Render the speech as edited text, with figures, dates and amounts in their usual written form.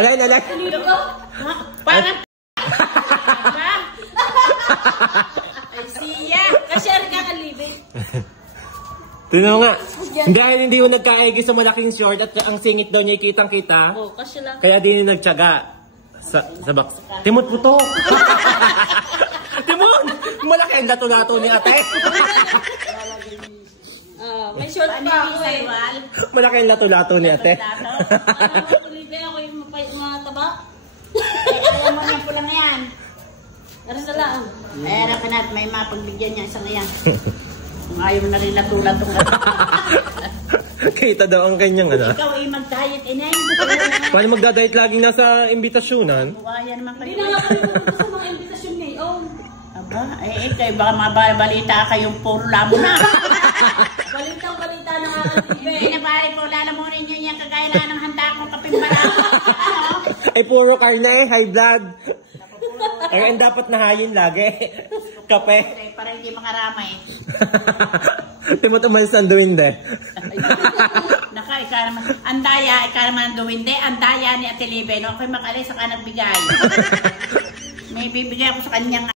Alay. Parang ay siya. Kasyari ka kalibig. Tignan mo nga. Dahil hindi mo nagka-aigi sa malaking short at ang singit daw niya kitang-kita. Oo, kasya lang. Kaya di niya nagtyaga sa box. Timot po to. Timon! Malaki ang lato-lato ni ate. May short pa ako eh. Malaki ang lato-lato ni ate. Olivia, ako yung mataba. Alam mo yan, pula na yan. Aras na lang. Ay, harap ka natin, may mapagbigyan niya isang yan. Kung ayaw na rin natulad itong Kita daw ang kanyang ano. Ikaw ay mag-diet, inay. Paano magdadayet laging nasa imbitasyonan? Buhaya naman kayo. Hindi na nga kami pupunta sa mga invitation ngayon. Aba, kayo baka mabalita kayong puro lamo na. Balitang-balita na nga Hindi na pare po, lalamunin nyo yan kagaya na ng handa akong kapimbara. Ano? Ay puro karne, high blood. Ay ang dapat nahayin lagi. Kape. Para hindi makaramay. Timot umalis ang duwinde. Naka, ikaw naman. Andaya, ikaw naman ang duwinde. Andaya ni Ate Libe. No? Ako'y makalis, saka nagbigay. May bibigay ako sa kanyang